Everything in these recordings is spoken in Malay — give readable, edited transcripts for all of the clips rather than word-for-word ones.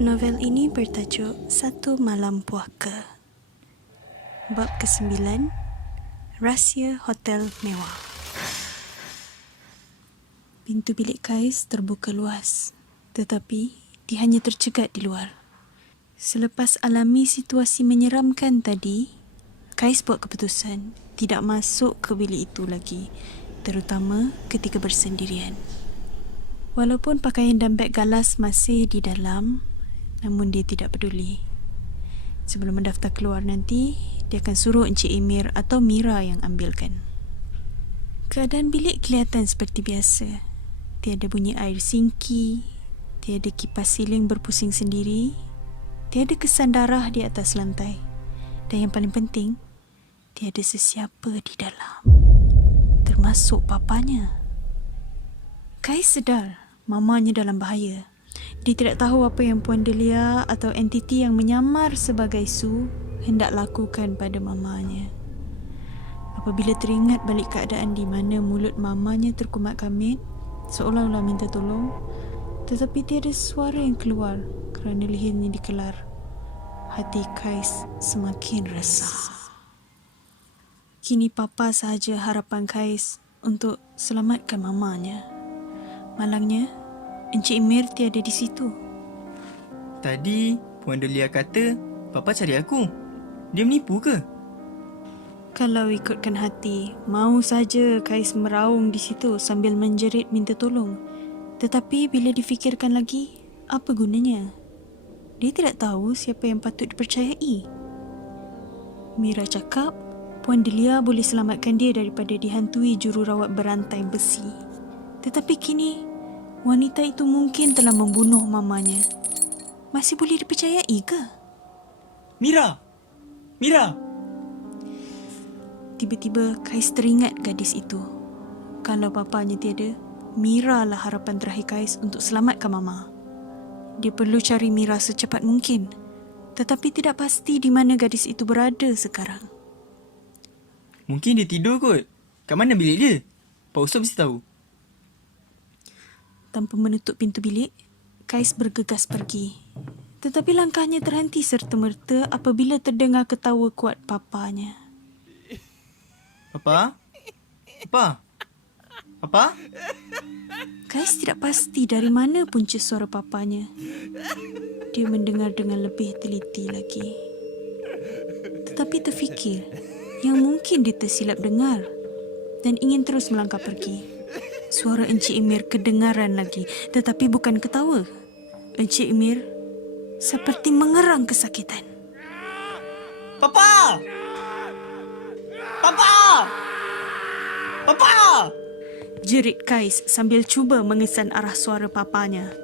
Novel ini bertajuk Satu Malam Puaka. Bab ke-9, Rahsia Hotel Mewah. Pintu bilik Kais terbuka luas, tetapi dia hanya tercegat di luar. Selepas alami situasi menyeramkan tadi, Kais buat keputusan tidak masuk ke bilik itu lagi, terutama ketika bersendirian. Walaupun pakaian dan beg galas masih di dalam, namun dia tidak peduli. Sebelum mendaftar keluar nanti, dia akan suruh Encik Emir atau Mira yang ambilkan. Keadaan bilik kelihatan seperti biasa. Tiada bunyi air singki, tiada kipas siling berpusing sendiri, tiada kesan darah di atas lantai. Dan yang paling penting, tiada sesiapa di dalam, termasuk papanya. Kais sedar mamanya dalam bahaya. Dia tidak tahu apa yang Puan Delia atau entiti yang menyamar sebagai Su hendak lakukan pada mamanya. Apabila teringat balik keadaan di mana mulut mamanya terkumat kamit, seolah-olah minta tolong, tetapi tiada suara yang keluar kerana lehernya dikelar, hati Kais semakin resah. Kini papa sahaja harapan Kais untuk selamatkan mamanya. Malangnya, Encik Emir tiada di situ. Tadi Puan Delia kata Papa cari aku. Dia menipu ke? Kalau ikutkan hati, mau saja Kais meraung di situ sambil menjerit minta tolong. Tetapi bila difikirkan lagi, apa gunanya? Dia tidak tahu siapa yang patut dipercayai. Mira cakap Puan Delia boleh selamatkan dia daripada dihantui jururawat berantai besi. Tetapi kini, wanita itu mungkin telah membunuh mamanya. Masih boleh dipercayai ke? Mira! Mira! Tiba-tiba Kais teringat gadis itu. Kalau papanya tiada, Mira lah harapan terakhir Kais untuk selamatkan mama. Dia perlu cari Mira secepat mungkin. Tetapi tidak pasti di mana gadis itu berada sekarang. Mungkin dia tidur kot. Kat mana bilik dia? Pak Ustaz mesti tahu. Tanpa menutup pintu bilik, Kais bergegas pergi. Tetapi langkahnya terhenti serta-merta apabila terdengar ketawa kuat papanya. Papa? Papa? Papa? Kais tidak pasti dari mana punca suara papanya. Dia mendengar dengan lebih teliti lagi. Tetapi terfikir yang mungkin dia tersilap dengar dan ingin terus melangkah pergi. Suara Encik Emir kedengaran lagi, tetapi bukan ketawa. Encik Emir seperti mengerang kesakitan. Papa! Papa! Papa! Jerit Kais sambil cuba mengesan arah suara papanya.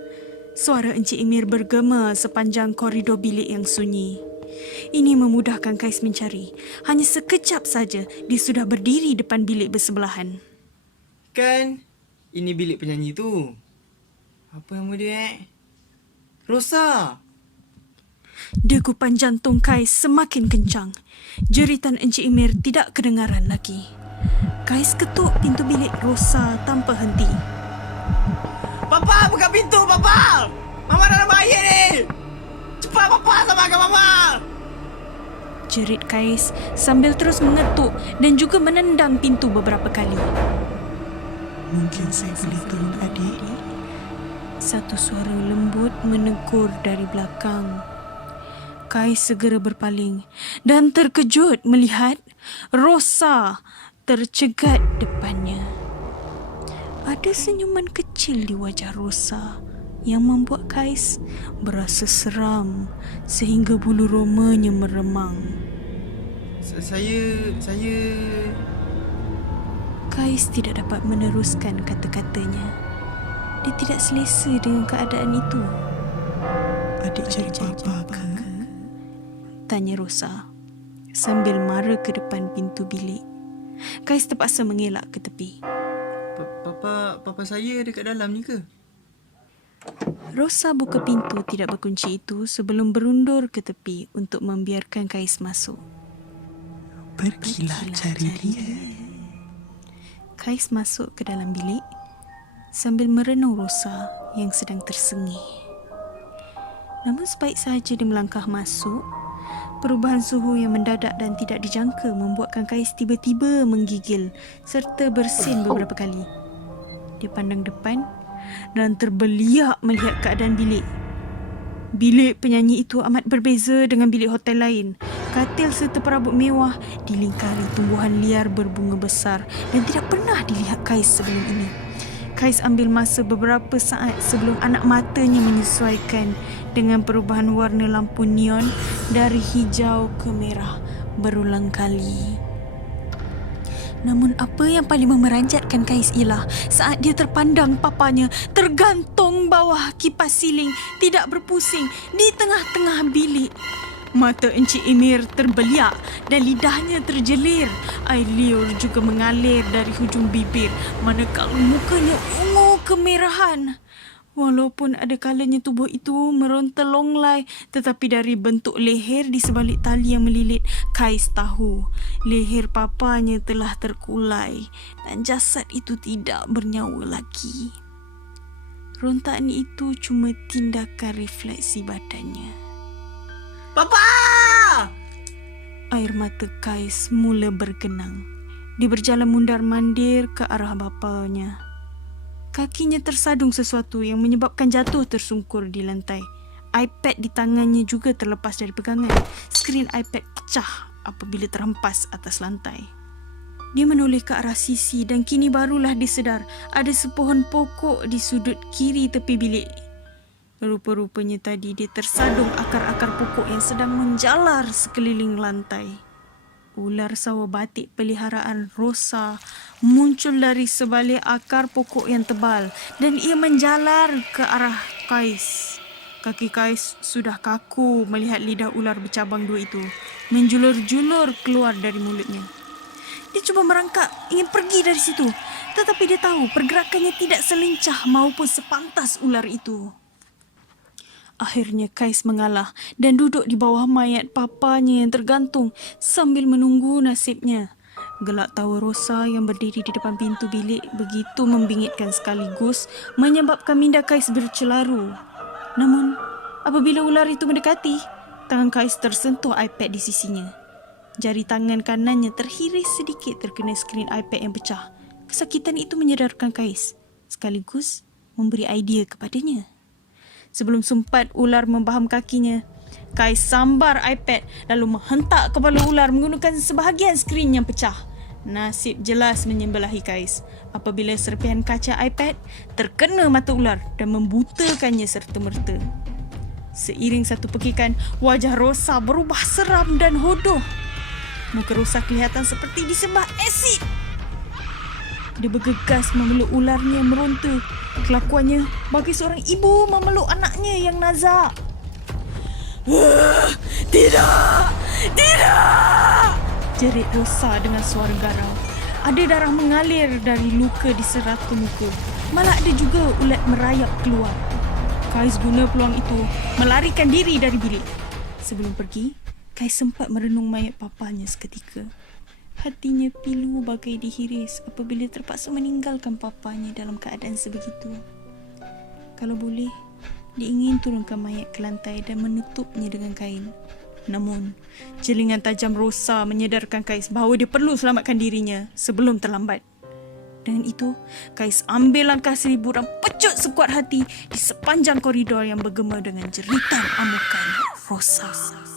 Suara Encik Emir bergema sepanjang koridor bilik yang sunyi. Ini memudahkan Kais mencari. Hanya sekejap saja dia sudah berdiri depan bilik bersebelahan. Kan ini bilik penyanyi tu. Apa nama dia Rosa. Degupan jantung Kais semakin kencang. Jeritan Encik Emir tidak kedengaran lagi. Kais ketuk pintu bilik Rosa tanpa henti. Papa, buka pintu, Papa! Mama dalam bahaya ni! Cepat, Papa, selamatkan Mama! Jerit Kais sambil terus mengetuk dan juga menendang pintu beberapa kali. Mungkin saya boleh tolong adik? Satu suara lembut menegur dari belakang. Kais segera berpaling dan terkejut melihat Rosa tercegat depannya. Ada senyuman kecil di wajah Rosa yang membuat Kais berasa seram sehingga bulu romanya meremang. Saya... Kais tidak dapat meneruskan kata-katanya. Dia tidak selesa dengan keadaan itu. Adik cari papa ke? Tanya Rosa sambil mara ke depan pintu bilik. Kais terpaksa mengelak ke tepi. Papa saya dekat dalam ni ke? Rosa buka pintu tidak berkunci itu sebelum berundur ke tepi untuk membiarkan Kais masuk. Pergilah cari dia. Kais masuk ke dalam bilik sambil merenung Rosa yang sedang tersengih. Namun sebaik sahaja dia melangkah masuk, perubahan suhu yang mendadak dan tidak dijangka membuatkan Kais tiba-tiba menggigil serta bersin beberapa kali. Dia pandang depan dan terbeliak melihat keadaan bilik. Bilik penyanyi itu amat berbeza dengan bilik hotel lain. Katil serta perabot mewah dilingkari tumbuhan liar berbunga besar dan tidak pernah dilihat Kais sebelum ini. Kais ambil masa beberapa saat sebelum anak matanya menyesuaikan dengan perubahan warna lampu neon dari hijau ke merah berulang kali. Namun apa yang paling memeranjatkan Kais ialah saat dia terpandang papanya tergantung bawah kipas siling tidak berpusing di tengah-tengah bilik. Mata Encik Emir terbeliak dan lidahnya terjelir. Air liur juga mengalir dari hujung bibir manakala mukanya ungu kemerahan. Walaupun ada kalanya tubuh itu meronta longlai, tetapi dari bentuk leher di sebalik tali yang melilit, Kais tahu leher papanya telah terkulai dan jasad itu tidak bernyawa lagi. Rontakan itu cuma tindakan refleksi badannya. Papa! Air mata Kais mula bergenang. Dia berjalan mundar-mandir ke arah bapanya. Kakinya tersadung sesuatu yang menyebabkan jatuh tersungkur di lantai. iPad di tangannya juga terlepas dari pegangan. Skrin iPad pecah apabila terhempas atas lantai. Dia menoleh ke arah sisi dan kini barulah dia sedar ada sepohon pokok di sudut kiri tepi bilik. Rupa-rupanya tadi dia tersadung akar-akar pokok yang sedang menjalar sekeliling lantai. Ular sawo batik peliharaan Rosa muncul dari sebalik akar pokok yang tebal dan ia menjalar ke arah Kais. Kaki Kais sudah kaku melihat lidah ular bercabang dua itu menjulur-julur keluar dari mulutnya. Dia cuba merangkak ingin pergi dari situ, tetapi dia tahu pergerakannya tidak selincah maupun sepantas ular itu. Akhirnya Kais mengalah dan duduk di bawah mayat papanya yang tergantung sambil menunggu nasibnya. Gelak tawa Rosa yang berdiri di depan pintu bilik begitu membingitkan sekaligus menyebabkan minda Kais bercelaru. Namun, apabila ular itu mendekati, tangan Kais tersentuh iPad di sisinya. Jari tangan kanannya terhiris sedikit terkena skrin iPad yang pecah. Kesakitan itu menyedarkan Kais, sekaligus memberi idea kepadanya. Sebelum sempat ular membaham kakinya, Kais sambar iPad lalu menghentak kepala ular menggunakan sebahagian skrin yang pecah. Nasib jelas menyembelahi Kais apabila serpihan kaca iPad terkena mata ular dan membutakannya serta-merta. Seiring satu pekikan, wajah Rosa berubah seram dan hodoh. Muka Rosa kelihatan seperti disembah asid. Dia bergegas memeluk ularnya yang meronta. Kelakuannya bagi seorang ibu memeluk anaknya yang nazak. Tidak! Tidak! Jerit Rosa dengan suara garau. Ada darah mengalir dari luka di serata muka. Malah ada juga ulat merayap keluar. Kais guna peluang itu melarikan diri dari bilik. Sebelum pergi, Kais sempat merenung mayat papanya seketika. Hatinya pilu bagai dihiris apabila terpaksa meninggalkan papanya dalam keadaan sebegitu. Kalau boleh, dia ingin turunkan mayat ke lantai dan menutupnya dengan kain. Namun, jelingan tajam Rosa menyedarkan Kais bahawa dia perlu selamatkan dirinya sebelum terlambat. Dengan itu, Kais ambil langkah seribu dan pecut sekuat hati di sepanjang koridor yang bergema dengan jeritan amukan Rosa.